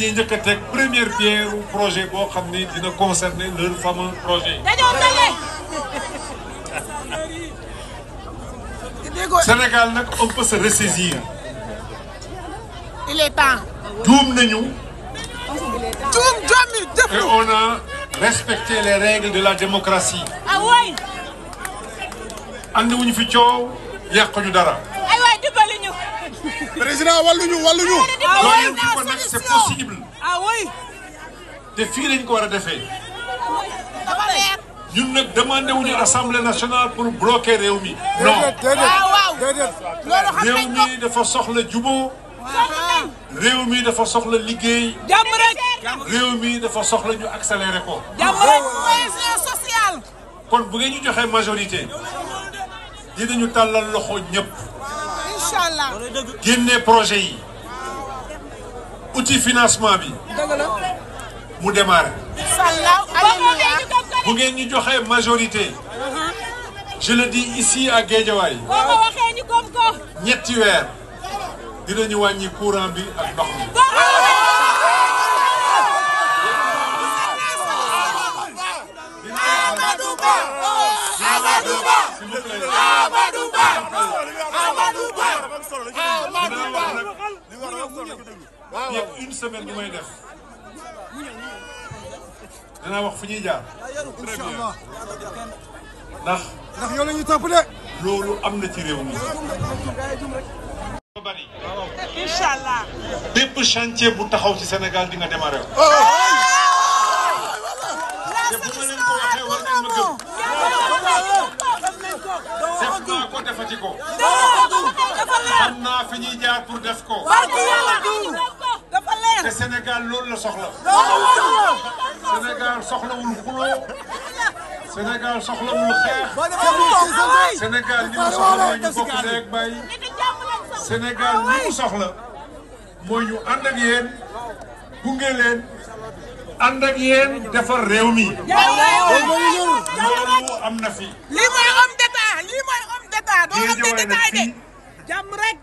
ñi njëkk a teg première pierre au projet boo xam ni dina concerner leur fameux projet. Sénégal nag on peut se ressaisir. Il est temps. juum nañu. Et on a respecté les règles de la démocratie. Ah oui. andi wuñu fi coow yàquñu dara. ay waay dimbali ñu. président walluñu. loolu ko nag c'est possible. Ah oui. te fii lañ ko war a defee. ñun nag demandé wuñu assemblée nationale pour bloquer réew mi. non réew mi dafa soxla jubóo. réew mi dafa soxla liggéey. jàmm rek. réew mi dafa soxla ñu accélérer ko. jàmm rek. cohésion sociale. kon bu ngeen ñu joxee majorité dinañu tàllal loxo ñëpp. Inch'Allah. génne projet yi. outil financement bi. mu démarrer. bu ngeen ñu joxee majorité. je le dis ici à Guédiawaye. ñetti weer dinañu wàññi courant bi ak ndox mi. yëpp une semaine bi may def danaa wax fu ñuy jaar. ndax yow la ñuy topp de. loolu am na ci réew mi. Inch'Allah. bépp chantier bu taxaw ci Sénégal di nga démarrer. te bu ma leen ko waxee war ngeen ma gëm. def naa ko defati ko. xam naa fi ñuy jaar pour def ko. te Sénégal loolu la soxla. Sénégal soxlawul xuloo. Sénégal soxlawul xeex. Sénégal li mu soxla mooy ñu bokk ndey ak baay. Sénégal li mu soxla mooy ñu ànd ak yéen gunge leen ànd ak yéen defar réew mi. loolu am na fi. lii mooy homme d'état lii mooy homme d'état doo am de détail de jàmm rek.